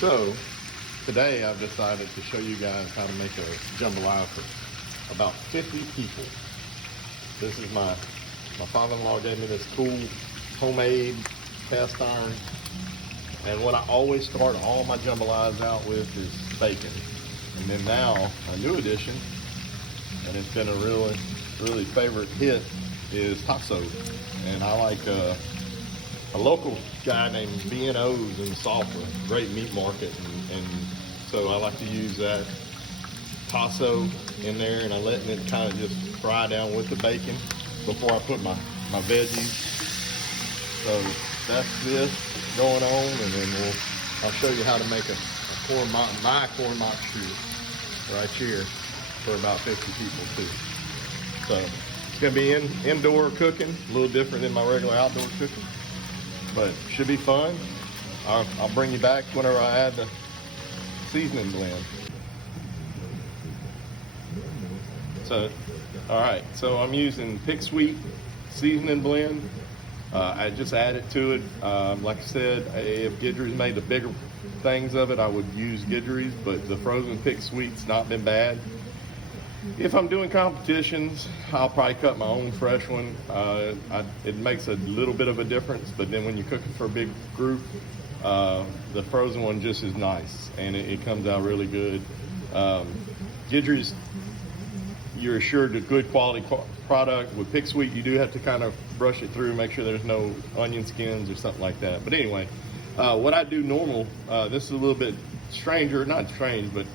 So today I've decided to show you guys how to make a jambalaya for about 50 people. This is my father-in-law gave me this cool homemade cast iron. And what I always start all my jambalayas out with is bacon. And then now a new addition, and it's been a really favorite hit, is taco. And I like a local guy named B&O's in Sulphur, great meat market, and so I like to use that taco in there, and I'm letting it kind of just fry down with the bacon before I put my veggies. So that's this going on, and then I'll show you how to make my corn mop shoe right here for about 50 people too. So it's gonna be indoor cooking, a little different than my regular outdoor cooking, but should be fun. I'll bring you back whenever I add the seasoning blend. So, all right, so I'm using Pick Sweet seasoning blend. I just added to it. Like I said, if Guidry's made the bigger things of it, I would use Guidry's, but the frozen Pick Sweet's not been bad. If I'm doing competitions, I'll probably cut my own fresh one. It makes a little bit of a difference, but then when you're cooking for a big group, the frozen one just is nice, and it comes out really good. Guidry's, you're assured a good quality product. With Pick Sweet, you do have to kind of brush it through, make sure there's no onion skins or something like that. But anyway, what I do normal, this is a little bit stranger, not strange, but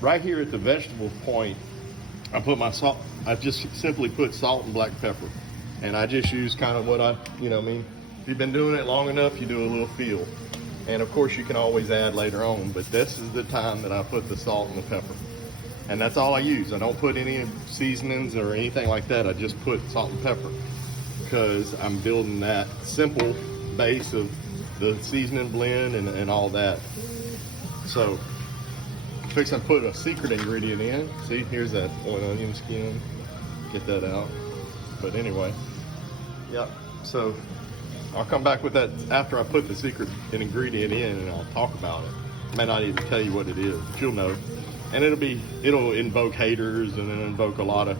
right here at the vegetable point, I put my salt. I just simply put salt and black pepper, and I just use kind of what if you've been doing it long enough, you do a little feel. And of course you can always add later on, but this is the time that I put the salt and the pepper. And that's all I use. I don't put any seasonings or anything like that. I just put salt and pepper because I'm building that simple base of the seasoning blend and all that. So I'm fixing to put a secret ingredient in. See, here's that one onion skin. Get that out. But anyway, yeah. So I'll come back with that after I put the secret ingredient in, and I'll talk about it. I may not even tell you what it is, but you'll know. And it'll invoke haters, and it'll invoke a lot of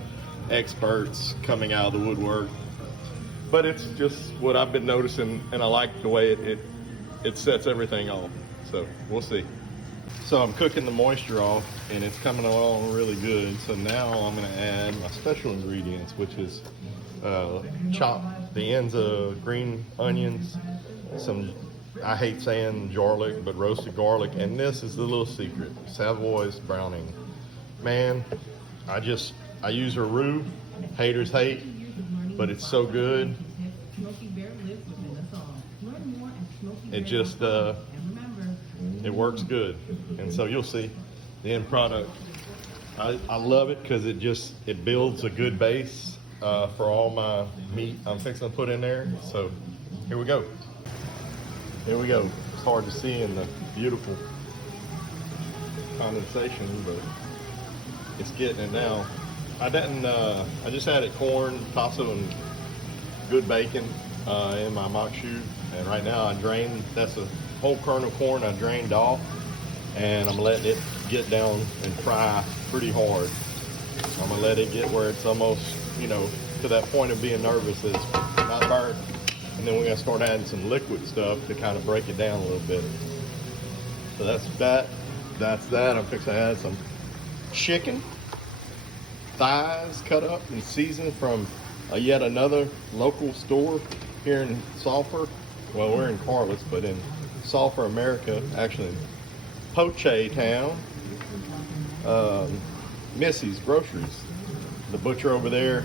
experts coming out of the woodwork. But it's just what I've been noticing, and I like the way it sets everything off. So we'll see. So I'm cooking the moisture off, and it's coming along really good. So now I'm gonna add my special ingredients, which is chop the ends of green onions, some, I hate saying garlic, but roasted garlic, and this is the little secret, Savoy's browning. Man, I use her roux. Haters hate, but it's so good. It just it works good, and so you'll see the end product. I love it because it builds a good base for all my meat I'm fixing to put in there. So here we go. Here we go. It's hard to see in the beautiful condensation, but it's getting it now. I just added corn, taco, and good bacon in my mock shoe. And right now that's a whole kernel corn I drained off, and I'm letting it get down and fry pretty hard. I'm gonna let it get where it's almost, to that point of being nervous that it's not burnt. And then we're gonna start adding some liquid stuff to kind of break it down a little bit. So that's that. I'm fixing to add some chicken thighs cut up and seasoned from yet another local store here in Sulphur. Well, we're in Carlos, but in Sulphur, America, actually in Poche Town. Missy's Groceries. The butcher over there,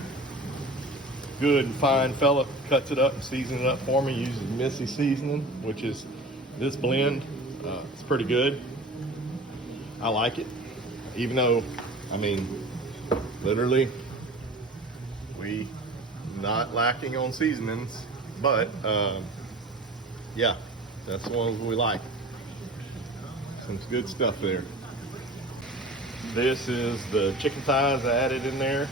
good and fine fella, cuts it up and seasons it up for me. Uses Missy seasoning, which is this blend. It's pretty good. I like it, even though, literally, we not lacking on seasonings, but yeah, that's the ones we like. Some good stuff there. This is the chicken thighs I added in there.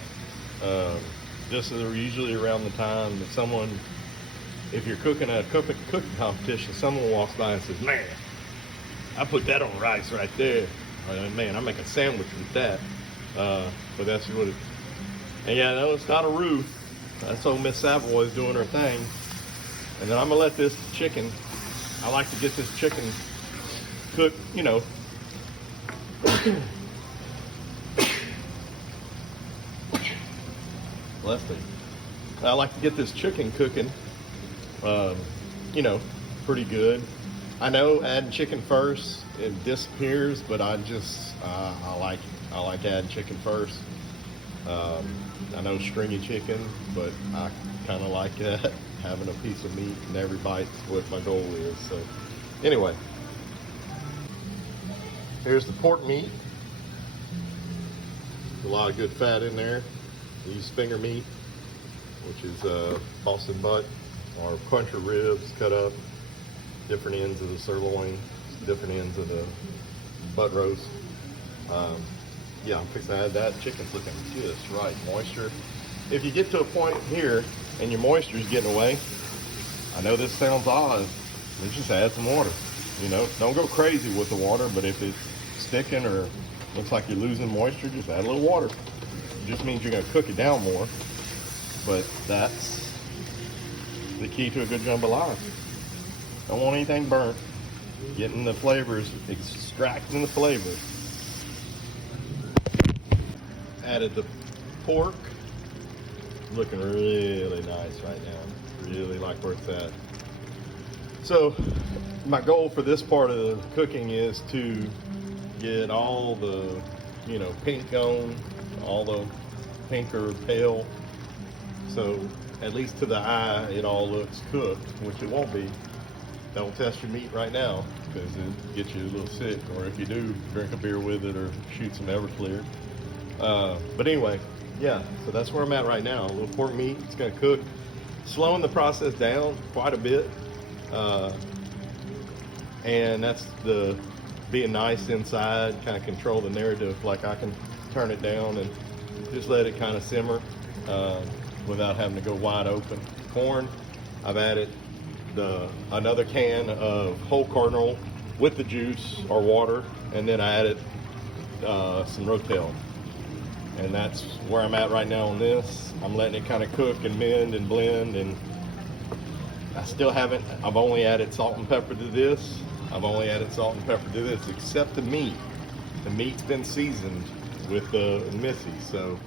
This is usually around the time that if you're cooking a cooking competition, someone walks by and says, "Man, I put that on rice right there. Man, I make a sandwich with that. But that's what it. And yeah, no, it's not a roux. That's old Miss Savoy's doing her thing. And then I'm gonna let this chicken. I like to get this chicken cooked, you know. Bless me. I like to get this chicken cooking, you know, pretty good. I know adding chicken first, it disappears, but I like adding chicken first. I know stringy chicken, but I kind of like that, having a piece of meat in every bite's what my goal is. So anyway, here's the pork meat. A lot of good fat in there. Use finger meat, which is Boston butt or country ribs cut up, different ends of the sirloin, different ends of the butt roast. Yeah, I'm fixing to add that. Chicken's looking just right. Moisture. If you get to a point here and your moisture is getting away, I know this sounds odd, but just add some water. You know, don't go crazy with the water, but if it's sticking or looks like you're losing moisture, just add a little water. It just means you're going to cook it down more, but that's the key to a good jambalaya. Don't want anything burnt. Getting the flavors, extracting the flavors. Added the pork. Looking really nice right now. Really like where it's at. So my goal for this part of the cooking is to get all the, you know, pink on, all the pink or pale. So at least to the eye, it all looks cooked, which it won't be. Don't test your meat right now because it gets you a little sick, or if you do, drink a beer with it or shoot some Everclear. But anyway, yeah, so that's where I'm at right now. A little pork meat, it's gonna cook. Slowing the process down quite a bit. And that's the being nice inside, kind of control the narrative. Like I can turn it down and just let it kind of simmer without having to go wide open. Corn, I've added another can of whole kernel with the juice or water, and then I added some rotel. And that's where I'm at right now on this. I'm letting it kind of cook and mend and blend, and I still haven't, I've only added salt and pepper to this. I've only added salt and pepper to this, except the meat. The meat's been seasoned with the Missy, so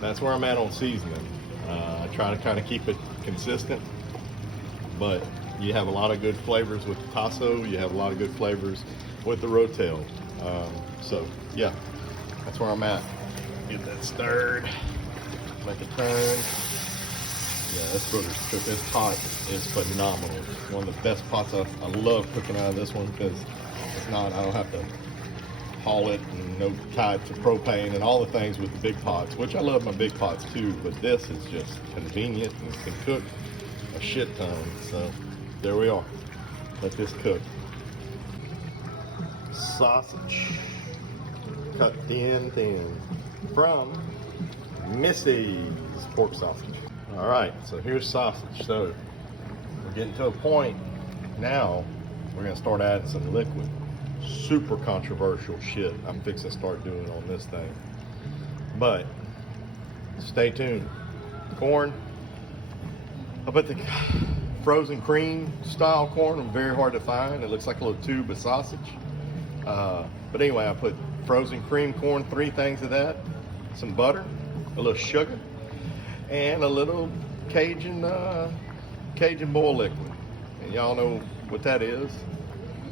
that's where I'm at on seasoning. I try to kind of keep it consistent, but you have a lot of good flavors with the tasso. You have a lot of good flavors with the rotel. So yeah, that's where I'm at. Get that stirred, make a turn. Yeah, this booger's cooked. This pot is phenomenal. It's one of the best pots. I love cooking out of this one because it's not, I don't have to haul it and no tied to propane and all the things with the big pots, which I love my big pots too, but this is just convenient and can cook a shit ton. So there we are. Let this cook. Sausage. Cut thin from Missy's pork sausage. All right, so here's sausage. So we're getting to a point now, we're gonna start adding some liquid. Super controversial shit I'm fixing to start doing on this thing. But stay tuned. Corn, I put the frozen cream style corn, very hard to find. It looks like a little tube of sausage. But anyway, I put frozen cream corn, 3 things of that, some butter, a little sugar, and a little Cajun boil liquid. And y'all know what that is.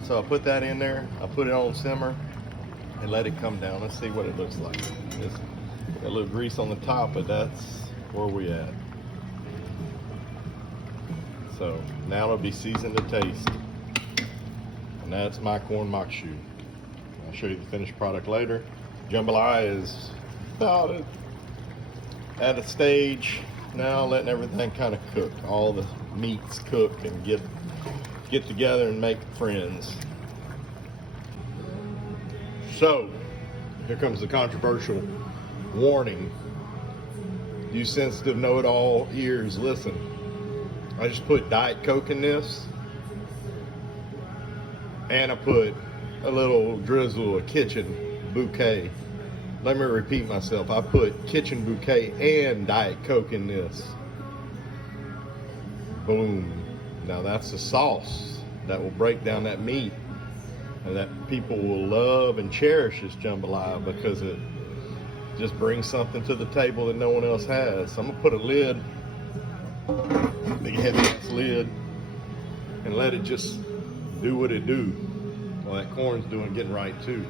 So I put that in there, I put it on simmer, and let it come down. Let's see what it looks like. It's got a little grease on the top, but that's where we at. So now it'll be seasoned to taste. And that's my corn mock shoe. I'll show you the finished product later. Jambalaya is about at a stage now, letting everything kind of cook. All the meats cook and get together and make friends. So here comes the controversial warning. You sensitive know-it-all ears, listen. I just put Diet Coke in this, and I put a little drizzle of kitchen bouquet. Let me repeat myself. I put kitchen bouquet and Diet Coke in this. Boom. Now that's the sauce that will break down that meat, and that people will love and cherish this jambalaya because it just brings something to the table that no one else has. So I'm gonna put a lid, big heavy ass lid, and let it just do what it do. Well, that corn's getting right too.